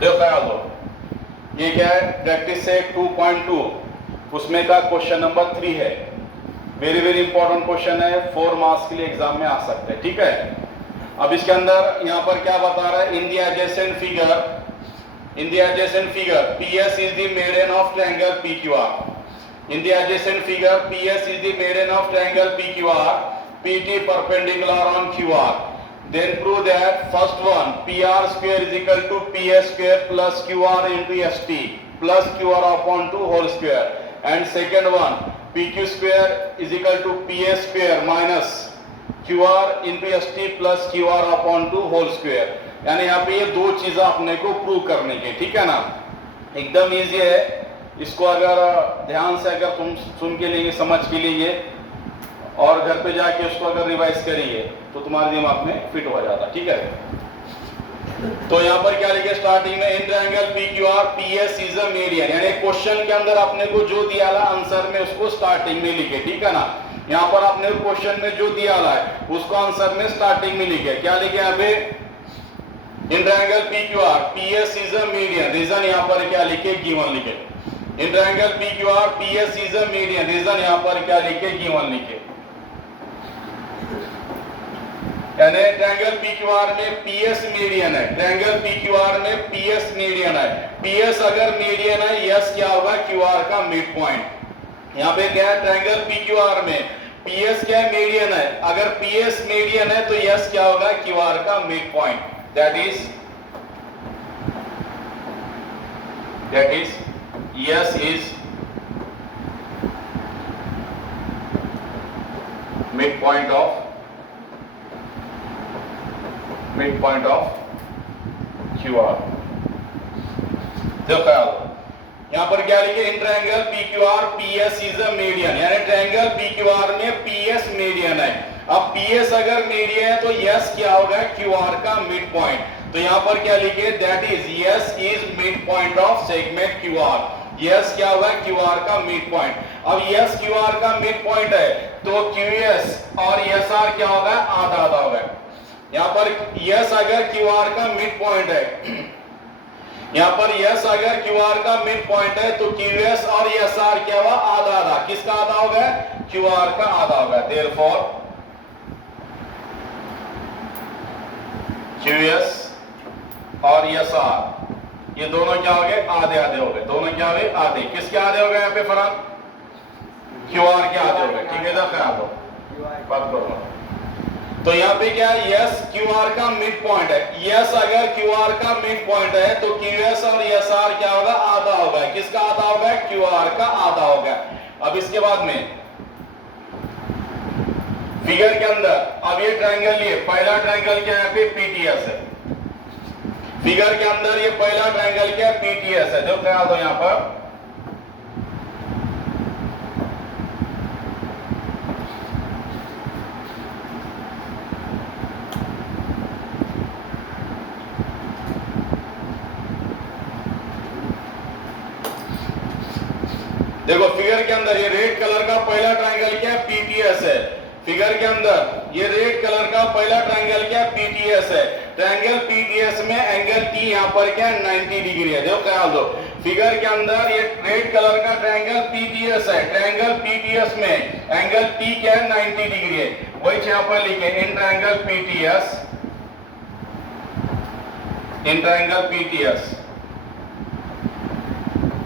देखो ख्याल दो, ये क्या है, प्रैक्टिस से 2.2 उसमें का क्वेश्चन नंबर 3 है। वेरी वेरी इंपॉर्टेंट क्वेश्चन है, 4 मार्क्स के लिए एग्जाम में आ सकते हैं, ठीक है। अब इसके अंदर यहां पर क्या बता रहा है, in the adjacent figure PS is the median of triangle PQR. In the adjacent figure, PS is the median of triangle PQR, PT perpendicular on QR. Then prove that first one, PR square is equal to PS square plus QR into ST plus QR upon 2 whole square. And second one, PQ square is equal to PS square minus QR into ST plus QR upon 2 whole square. यानी यहाँ पे ये दो चीजें अपने को prove करने की, ठीक है ना। एकदम इजी है, इसको अगर ध्यान से अगर तुम सुन के लेंगे, समझ के लिए और घर पे जाके उसको अगर रिवाइज करेंगे तो तुम्हारे दिमाग में फिट हो जाता, ठीक है। तो यहाँ पर क्या लिखे स्टार्टिंग में, इन triangle PQR PS is a median, यानी क्वेश्चन के अंदर आपने को जो दिया आंसर में उसको स्टार्टिंग में लिखे, ठीक है ना। यहाँ पर आपने क्वेश्चन में जो दिया है उसको आंसर में स्टार्टिंग में लिखे, क्या लिखे यहाँ पे, in triangle PQR PS is a median, reason यहाँ पर क्या लिखे, गिवन लिखे। In triangle PQR PS is a median, reason यहाँ पर क्या लिखे, गिवन लिखे। यानी ट्रायंगल PQR में PS मीडियन है, ट्रायंगल PQR में PS मीडियन है। PS अगर मीडियन है, यस क्या होगा, QR का मिड पॉइंट। यहाँ पे क्या है, ट्रायंगल PQR में PS क्या मीडियन है, अगर PS मीडियन है तो यस क्या होगा, QR का mid point. That is yes is midpoint of QR। देखो यहाँ पर क्या लिखे, in triangle PQR PS is a median, यानी ट्रायंगल PQR में PS मीडियन है। अब PS अगर मीडियन है तो यस क्या होगा, QR का मिड पॉइंट। तो यहाँ पर क्या लिखे, that is yes is mid point of segment QR। Yes क्या होगा, QR का मिड पॉइंट। अब यस QR का मिड पॉइंट है तो QS और SR क्या होगा, आधा आधा होगा। यहाँ पर यस अगर QR का मिड पॉइंट है, यहाँ पर यस अगर QR का मिड पॉइंट है तो QS और SR क्या हुआ, आधा आधा। किसका आधा होगा, QR का आधा होगा। देयरफॉर QS और SR ये दोनों क्या हो गए, आधे आधे हो गए। दोनों क्या हो गए, आधे। किसके आधे हो गए यहाँ पे फर्क, QR के आधे हो गए, ठीक है। ख्याल हो बात करो। तो यहाँ पे क्या है, यस QR का मिड पॉइंट है। यस अगर QR का मिड पॉइंट है तो QS और SR क्या होगा, आधा होगा। किसका आधा होगा, QR का आधा होगा। अब इसके बाद में फिगर के अंदर अब ये ट्रायंगल, ये पहला ट्रायंगल क्या है, PTS है। फिगर के अंदर ये पहला ट्रायंगल क्या है, PTS है। जो ख्याल दो यहाँ पर, देखो फिगर के अंदर ये रेड कलर का पहला ट्रायंगल क्या है, PTS है। फिगर के अंदर ये रेड कलर का पहला ट्रायंगल क्या है, PTS है। ट्रायंगल PTS में एंगल T यहाँ पर क्या है, 90 डिग्री है। देखो ख्याल दो, फिगर के अंदर ये रेड कलर का ट्रायंगल PTS है। ट्रायंगल PTS में एंगल T क्या है, 90 डिग्री है। वही यहाँ पर लिखे, in triangle PTS, in triangle PTS,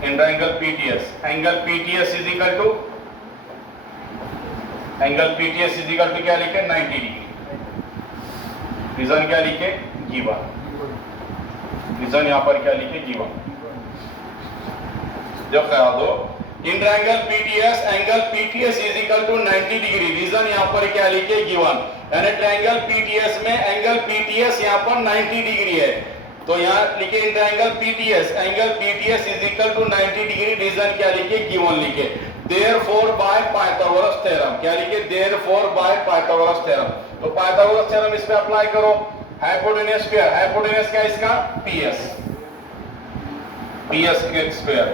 in triangle PTS, angle PTS is equal to, angle PTS is equal to क्या लिखे, 90 डिग्री। रीजन क्या लिखे, गिवन। रीजन यहाँ पर क्या लिखे, गिवन। जब ख्याल दो, in triangle PTS angle PTS is equal to 90 degree. Reason यहाँ पर क्या लिखे, गिवन। यानी ट्रायंगल PTS में एंगल PTS यहाँ पर 90 डिग्री है। तो यहाँ लिखे, in triangle PTS angle PTS is equal to 90 degree. Reason क्या लिखे, गिवन लिखे। देयरफॉर बाय पाइथागोरस थ्योरम, क्या लिखे, देयरफॉर बाय पाइथागोरस थ्योरम। तो पाइथागोरस थ्योरम इस पे अप्लाई करो। हाइपोटेन्यूज स्क्वायर, हाइपोटेन्यूज क्या इसका, PS, PS square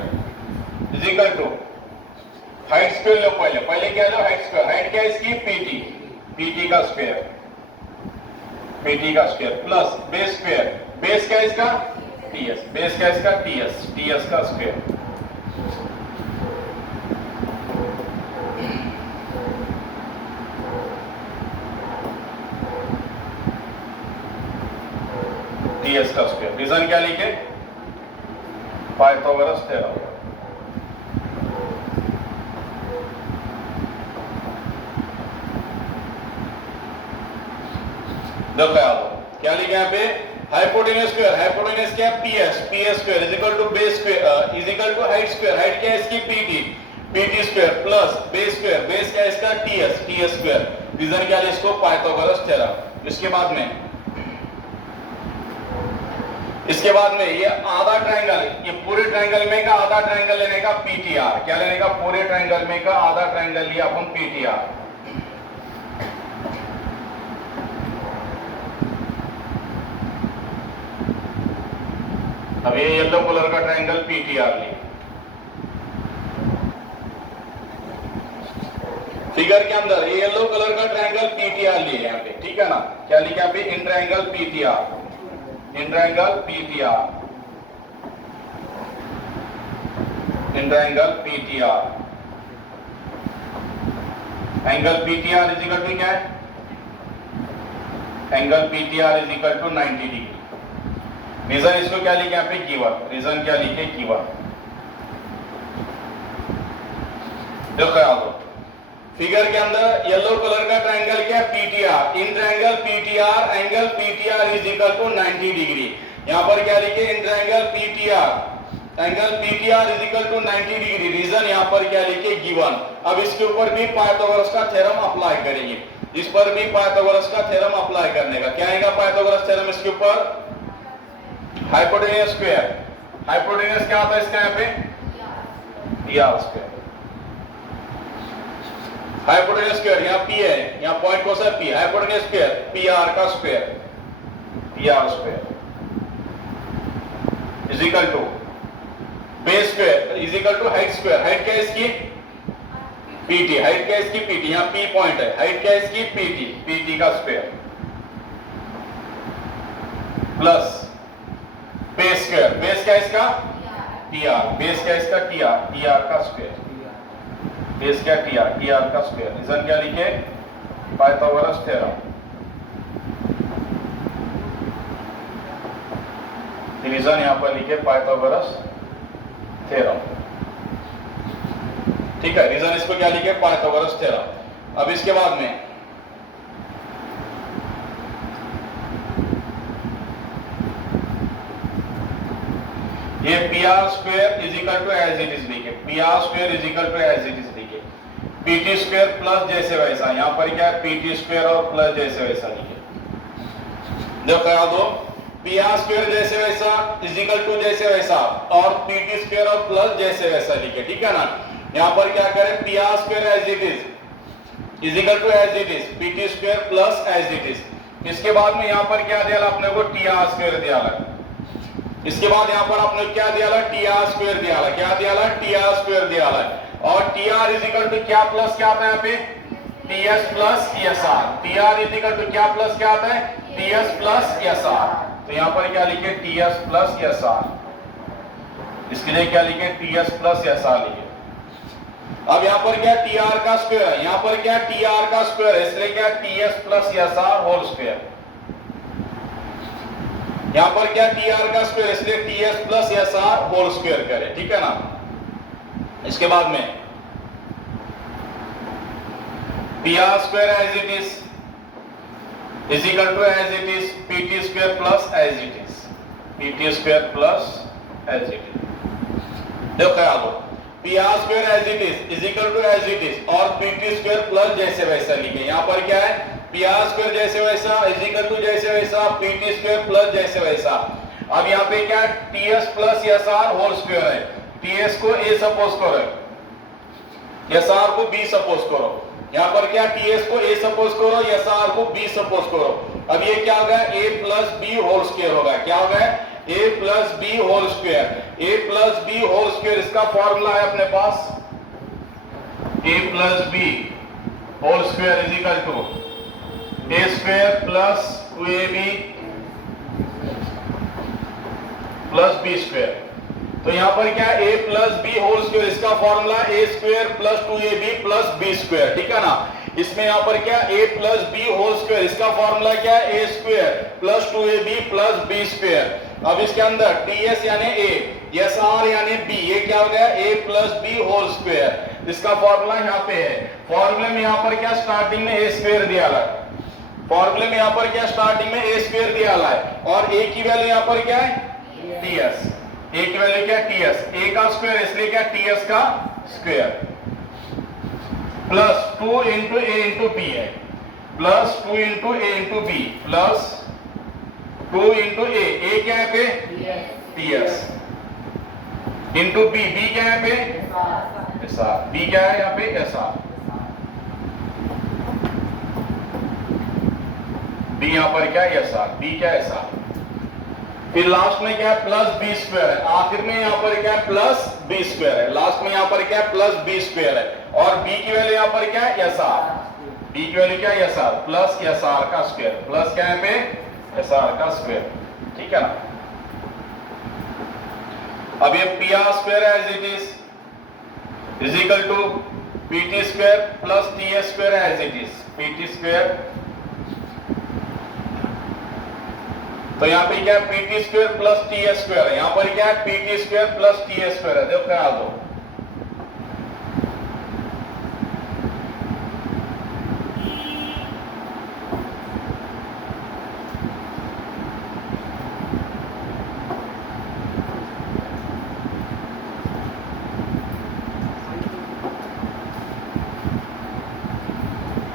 is equal to height square लो। पहले क्या लो, हाइट स्क्वायर। हाइट क्या इसकी, PT, PT का स्क्वायर, PT का square plus base square. Base क्या इसका, टीएस, बेस क्या इसका टीएस, टीएस का स्क्वायर, टीएस का स्क्वायर। रीजन क्या लिखे, पाइथागोरस थ्योरम। देखो क्या लिखे यहाँ पे, हाइपोटेन्यूज स्क्वायर, हाइपोटेन्यूज क्या है PS, PS square is equal to base square is equal to height square, height क्या है इसकी PT, PT square plus base square, base क्या है इसका टीएस, टीएस स्क्वायर। रीजन क्या है इसको, पाइथागोरस थ्योरम। इसके बाद में ये आधा ट्रायंगल, ये पूरे ट्रायंगल में का आधा ट्रायंगल लेने का पीटीआर, क्या लेने का, पूरे ट्रायंगल में का आधा ट्रायंगल लिया अपन पीटीआर। अब ये येलो कलर का ट्रायंगल पीटीआर लिया। फिगर के अंदर ये येलो कलर का ट्रायंगल पीटीआर लिए यहाँ पे, ठीक है ना, क्या लिखा यहाँ पे, in triangle PTR, in triangle PTR, in triangle PTR, angle PTR is equal to क्या है, angle PTR is equal to 90 degree. Reason इसको क्या लिखे यहाँ पे, गिवन, रीजन क्या लिखे, गिवन। देखो फिगर के अंदर येलो कलर का ट्रायंगल क्या है, PTR, in triangle PTR, angle PTR is equal to 90 degree. यहां पर क्या लिखे, in triangle PTR, angle PTR is equal to 90 degree. Reason यहां पर क्या लिखे, गिवन। अब इसके ऊपर भी पाइथागोरस का थ्योरम अप्लाई करेंगे, इस पर भी पाइथागोरस का थ्योरम अप्लाई करने का, क्या आएगा पाइथागोरस थ्योरम इसके ऊपर, हाइपोटेन्यूज स्क्वायर, हाइपोटेन्यूज क्या आता है इसका यहाँ पे, टीआर स्क्वायर, हाइपोटेन्यूज स्क्वायर, यहाँ पी है, यहाँ पॉइंट कौन सा है, पी, हाइपोटेन्यूज स्क्वायर पीआर का square, PR square is equal to base square is equal to height square, height क्या है इसकी, पीटी, हाइट क्या है इसकी, पीटी, यहाँ पी पॉइंट है, हाइट क्या है इसकी, पीटी, पीटी का square plus base square, base क्या है इसका, टीआर, बेस क्या है इसका, टीआर, टीआर का स्क्वायर, बेस क्या, टीआर, टीआर का स्क्वायर। रीजन क्या लिखे, पाइथागोरस थ्योरम। रीजन यहां पर लिखे पाइथागोरस थ्योरम, ठीक है, रीजन इसको क्या लिखे, पाइथागोरस थ्योरम। अब इसके बाद में ये P R square is equal to as it is लिखे, P R square is equal to as it is लिखे, पीटी स्क्वायर प्लस जैसे वैसा, यहां पर क्या है पीटी स्क्वायर और प्लस जैसे वैसा लिखे। देखो करा दो, पी आर स्क्वायर जैसे वैसा इज इक्वल टू जैसे वैसा और पीटी स्क्वायर और प्लस जैसे वैसा लिखे, ठीक है ना। यहां पर क्या करें, P R square as it is equal to as it is, PT square plus as it is. इसके बाद में यहां पर क्या दिया अपने को, टी आर स्क्वायर दिया, इसके बाद यहां पर आपने क्या दिया, टी आर स्क्वायर दिया, क्या दिया, टी आर स्क्वायर दिया, और T R is equal to क्या प्लस क्या आता है यहाँ पे, T S plus S R, T R is equal to क्या प्लस क्या आता है, T S plus S R. तो यहाँ पर क्या लिखे, T S plus S R, इसके लिए क्या लिखे, T S plus S R लिखे। अब यहाँ पर क्या टी आर का स्क्वायर है, यहाँ पर क्या टी आर का स्क्वायर है, इसलिए क्या T S plus S R whole square, यहां पर क्या टी आर का स्क्वायर, इसलिए T S plus S R whole square करें, ठीक है ना। इसके बाद में P R square as it is equal to as it is PT square plus as it is, PT square plus as it is. देखो क्या दो, P R square as it is equal to as it is और PT square plus जैसे वैसा लिखे। यहां पर क्या है, पी आर स्क्वायर जैसे वैसा इज इक्वल टू जैसे वैसा, पीटी स्क्वायर प्लस जैसे वैसा। अब यहाँ पे क्या T S plus S R whole square है, टी एस को ए सपोज करो, एस आर को बी सपोज करो। यहाँ पर क्या टी एस को ए सपोज करो, एस आर को बी सपोज करो। अब ये क्या होगा, A plus B whole square होगा, क्या होगा, A plus B whole square, A plus B whole square. इसका फॉर्मूला है अपने पास, A plus B whole square is equal to A square plus 2ab plus B square. तो यहां पर क्या a plus B whole square, इसका formula a square plus 2ab plus b square, ठीक है ना। इसमें यहां पर क्या a plus B whole square, इसका फॉर्मूला क्या है a square plus 2ab plus b square. अब इसके अंदर ts यानी a, sr यानी b, ये क्या हो गया a plus b whole square, इसका फॉर्मूला यहां पे है। फॉर्मूले में यहां पर क्या स्टार्टिंग में a स्क्वायर दिया है, फॉर्मूले में यहां पर क्या स्टार्टिंग में a स्क्वायर दिया है और a की वैल्यू यहां पर क्या है ts, a की वैल्यू क्या ts, a का स्क्वायर इसलिए क्या ts का square plus 2 into a into b है, plus 2 into a into b plus 2 into a क्या है पे ts इंटू b, b क्या है पे sr, b क्या है यहाँ पे sr, b यहाँ पर क्या है sr, b क्या है sr। फिर लास्ट में क्या है प्लस बी स्क्वायर है, आखिर में यहाँ पर क्या है प्लस बी स्क्वायर है, लास्ट में यहाँ पर क्या है प्लस बी स्क्वायर है और b की वैल्यू यहाँ पर क्या है sr, b की वैल्यू क्या है sr प्लस sr का स्क्वायर, प्लस क्या है पे sr का स्क्वायर, ठीक है ना। अब ये pr square as it is equal to pt square plus ts square as it is, pt square, तो यहाँ पे क्या है pt square plus ts square है, यहाँ पर क्या है pt square plus ts square है, देखो क्या दो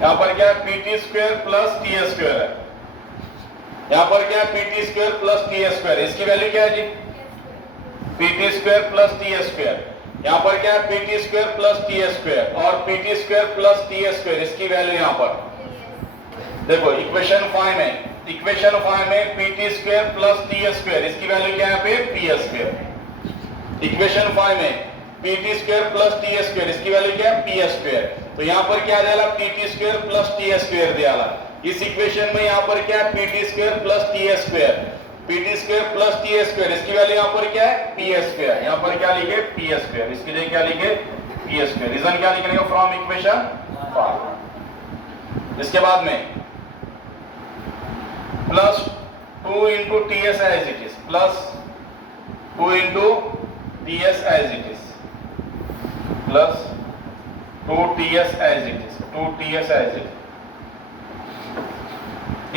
यहाँ पर क्या है pt square plus ts square है, यहाँ पर क्या है pt square plus ts square, इसकी वैल्यू क्या है जी pt square plus ts square, यहाँ पर क्या है pt square plus ts square और pt square plus ts square, इसकी वैल्यू यहाँ पर देखो इक्वेशन 5 में, इक्वेशन 5 में pt square plus ts square, इसकी वैल्यू क्या है पे p स्क्वायर, इक्वेशन 5 में pt square plus ts square, इसकी वैल्यू क्या है p स्क्वायर। तो यहाँ पर क्या दिया pt square plus ts square दिया, इस इक्वेशन में यहाँ पर क्या है pt square plus ts square, pt square plus ts square, इसकी वैल्यू यहाँ पर क्या है p स्क्वायर, यहाँ पर क्या लिखे p स्क्वायर, इसके लिए क्या लिखे p स्क्वायर, रीजन क्या लिखेंगे फ्रॉम इक्वेशन 5। इसके बाद में plus 2 into ts as it is, plus 2 into ts as it is, plus 2ts as it is, 2ts as it is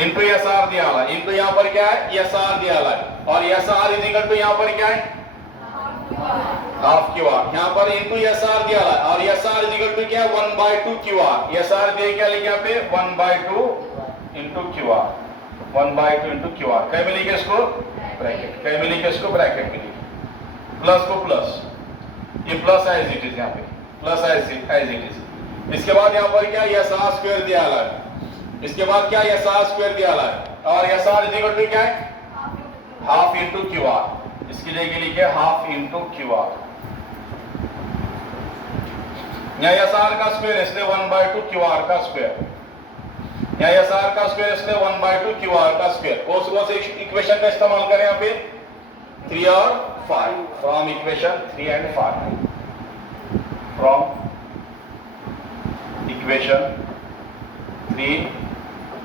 into SR दिया है, इंटू यहाँ पर क्या है SR दिया है और SR इज इक्वल टू यहाँ पर क्या है हाफ QR, यहाँ पर इंटू SR दिया है और SR इज इक्वल टू क्या है 1/2 QR, SR दिए क्या लिखा पे 1/2 इंटू QR, 1/2 इंटू QR, कहीं में लिखे इसको ब्रैकेट, कहीं में लिखे इसको ब्रैकेट में लिखे, प्लस को प्लस, ये प्लस एज इट इज, यहाँ पे प्लस एज इट इज। इसके बाद यहाँ पर क्या SR स्क्वायर दिया है, इसके बाद क्या SR स्क्वायर दिया है और SR इज इक्वल टू क्या है हाफ इंटू QR, इसकी जगह लिखे हाफ इंटू QR, यहाँ SR का स्क्वायर इसलिए 1/2 QR का स्क्वायर, यहाँ SR का स्क्वायर इसलिए 1/2 QR का स्क्वायर। कौन से इक्वेशन का इस्तेमाल करें यहाँ पे 3 और 5, from equation 3 and 5, from equation 3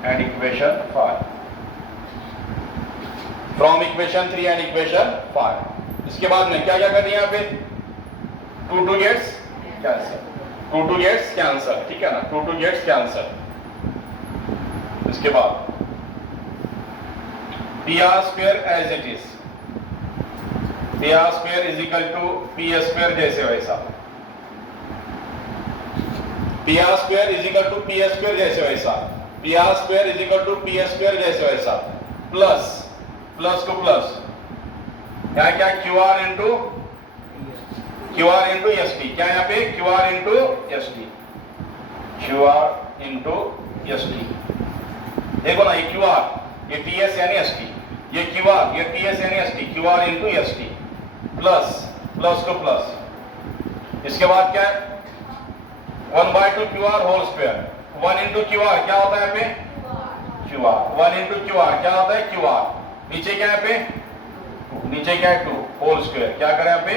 and equation 5, from equation 3 and equation 5। इसके बाद में क्या क्या करनी है यहाँ पे 2 gets cancel, 2 gets cancel, ठीक है ना, 2 gets cancel। इसके बाद pr square as it is, pr square is equal to p square जैसे वैसा, pr square is equal to p square जैसे वैसा, pr square is equal to p square जैसे वैसा, प्लस प्लस को प्लस, यहाँ क्या qr इंटू st, क्या यहाँ पे qr into st, qr into st, देखो ना ये qr, ये ts यानी st, ये qr, ये ts यानी st, qr into st, plus plus को प्लस, इसके बाद क्या है 1/2 QR whole square, 1 into QR क्या होता है पे QR, 1 इंटू QR क्या होता है QR, नीचे क्या है पे नीचे क्या है 2 होल स्क्वायर, क्या करें यहाँ पे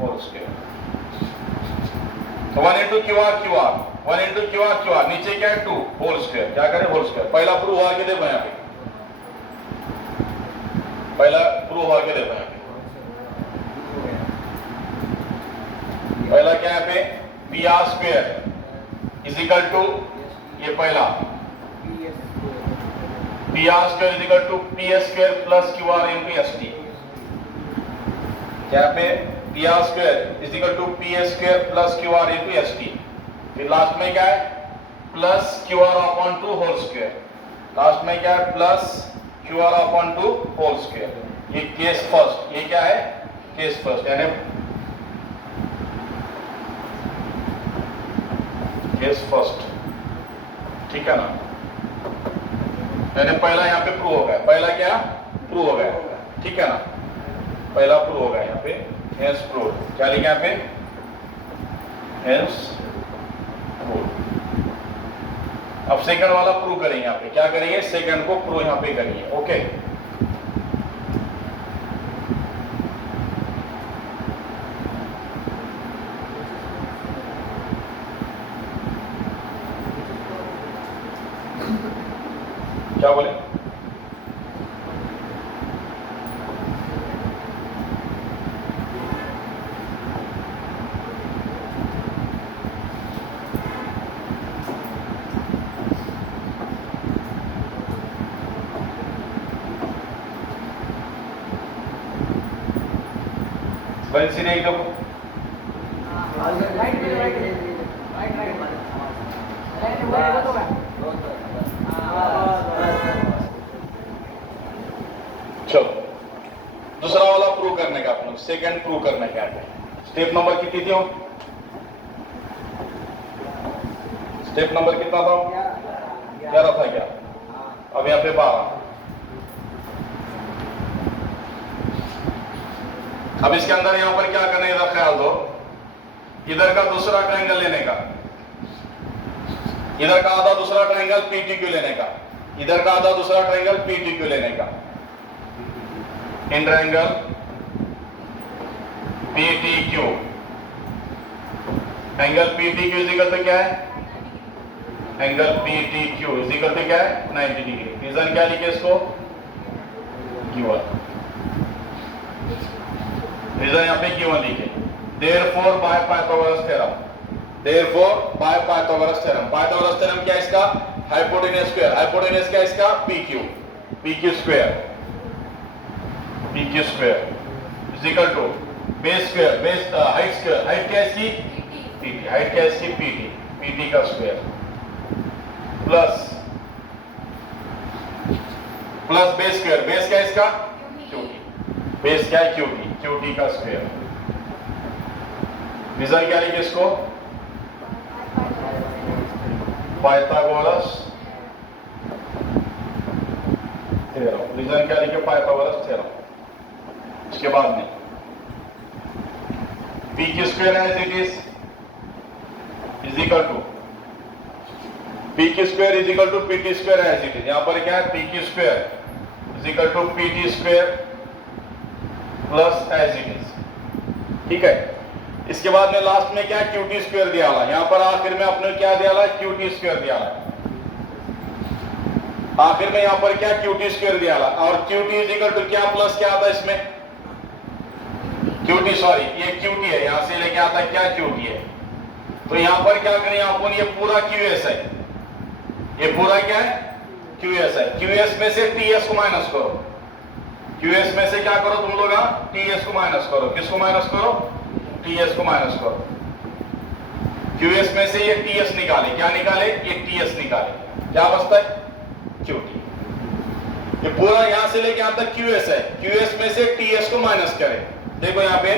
होल स्क्वायर। तो 1 into Q R Q R, 1 into Q R, नीचे क्या है 2 होल स्क्वायर, क्या करें होल स्क्वायर। पहला प्रूव हुआ के देखो यहाँ पे, पहला प्रूव हुआ के देखो यहाँ पे। पहला क्या है पे P R square is equal to, ये पहला P R square is equal to P S square plus Q R into S T. क्या पे P R square is equal to P S square plus Q R into S T. फिर last में क्या है plus Q R upon 2 whole square. Last में क्या है plus Q R upon 2 whole square. ये केस फर्स्ट, ये क्या है केस फर्स्ट, यानी केस फर्स्ट, ठीक है ना। यानी पहला यहाँ पे प्रूव हो गया, पहला क्या प्रूव हो गया, ठीक है ना, पहला प्रूव हो गया यहाँ पे हेंस प्रूव। क्या लिखा यहाँ पे हेंस प्रूव। अब सेकंड वाला प्रूव करेंगे यहाँ पे, क्या करेंगे सेकंड को प्रूव यहाँ पे करेंगे। ओके क्या बोले बंसी नहीं कब चलो दूसरा वाला प्रूव करने का, अपना सेकंड प्रूव करने का स्टेप नंबर कितनी थी? स्टेप नंबर कितना था? 11 था क्या? अब यहाँ पे 12। अब इसके अंदर यहां पर क्या करने का ख्याल दो, इधर का दूसरा ट्रायंगल लेने का, इधर का आधा दूसरा ट्रायंगल पीटीक्यू लेने का, इधर का आधा दूसरा ट्रायंगल पीटीक्यू लेने का। In triangle PTQ, angle PTQ is equal to क्या है, angle PTQ is equal to क्या है 90 डिग्री। रीजन क्या लिखे इसको गिवन, रीजन यहाँ पे गिवन लिखे। Therefore by Pythagoras theorem, therefore by Pythagoras theorem. Pythagoras theorem क्या है इसका हाइपोटेनस स्क्वायर, हाइपोटेनस क्या है इसका PQ, PQ square, PQ square is equal to base square, base height square, height क्या है इसकी पीटी, हाइट क्या है इसकी पीटी, पीटी का square plus plus base square, base क्या है इसका क्यूटी, बेस क्या है क्यूटी, क्यूटी का स्क्वायर। रीजन क्या लिखे इसको पाइथागोरस थ्योरम, रीजन क्या लिखे पाइथागोरस थ्योरम। इसके बाद में P Q square as it is equal to P Q square is equal to P T square as it is. यहां पर क्या है P Q square is equal to P T square plus as it is, ठीक है। इसके बाद में last में क्या क्यू टी स्क्वायर दिया हुआ, यहां पर आखिर में अपने क्या दिया हुआ क्यू टी स्क्वायर दिया हुआ, आखिर में यहां पर क्या क्यू टी स्क्वायर दिया हुआ। और Q T is equal to क्या प्लस क्या आता है इसमें क्यू टी, सॉरी ये क्यू टी है, यहां से लेके आता है क्या क्यू टी है। तो यहां पर क्या करें अपन, ये पूरा क्यू एस है, ये पूरा क्या है क्यू एस है। क्यू एस में से टी एस को माइनस करो, क्यू एस में से क्या करो तुम लोग टी एस को माइनस करो, किसको माइनस करो टी एस को माइनस करो। क्यू एस में से ये टी एस निकाले, क्या निकाले ये टी एस निकाले, क्या बचता है क्यू टी। ये पूरा यहां से लेके यहां तक क्यू एस है, क्यू एस में से टी एस को माइनस करें। देखो यहां पे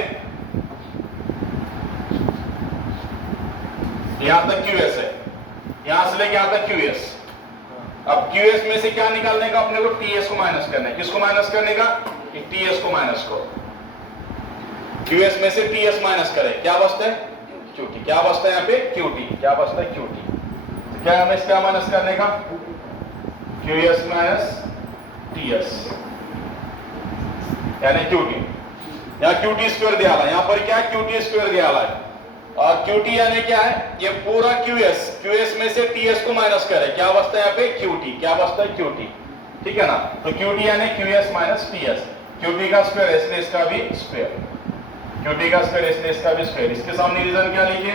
यहां तक क्यू एस है, यहां से लेके यहां तक क्यू एस। अब क्यू एस में से क्या निकालने का अपने को टी एस को माइनस करना है, किसको माइनस करने का टी एस को माइनस करो। क्यू एस में से टी एस माइनस करें, क्या बचता है क्यू टी, क्या बचता है यहाँ पे क्यू टी, क्या बचता है क्यू टी। क्या हमें इसका माइनस करने का Q S minus T S, यानी QT. यहाँ QT स्क्वायर दिया है, यहाँ पर क्या है QT स्क्वायर दिया है. और QT यानी क्या है, ये पूरा QS में से TS को माइनस करें, क्या बचता है यहाँ पे QT, क्या बचता है QT. ठीक है ना. तो QT यानी QS माइनस TS. QT का स्क्वायर इसलिए इसका भी स्क्वायर, QT का स्क्वायर इसलिए इसका भी स्क्वायर. इसके सामने रीजन क्या लिखे.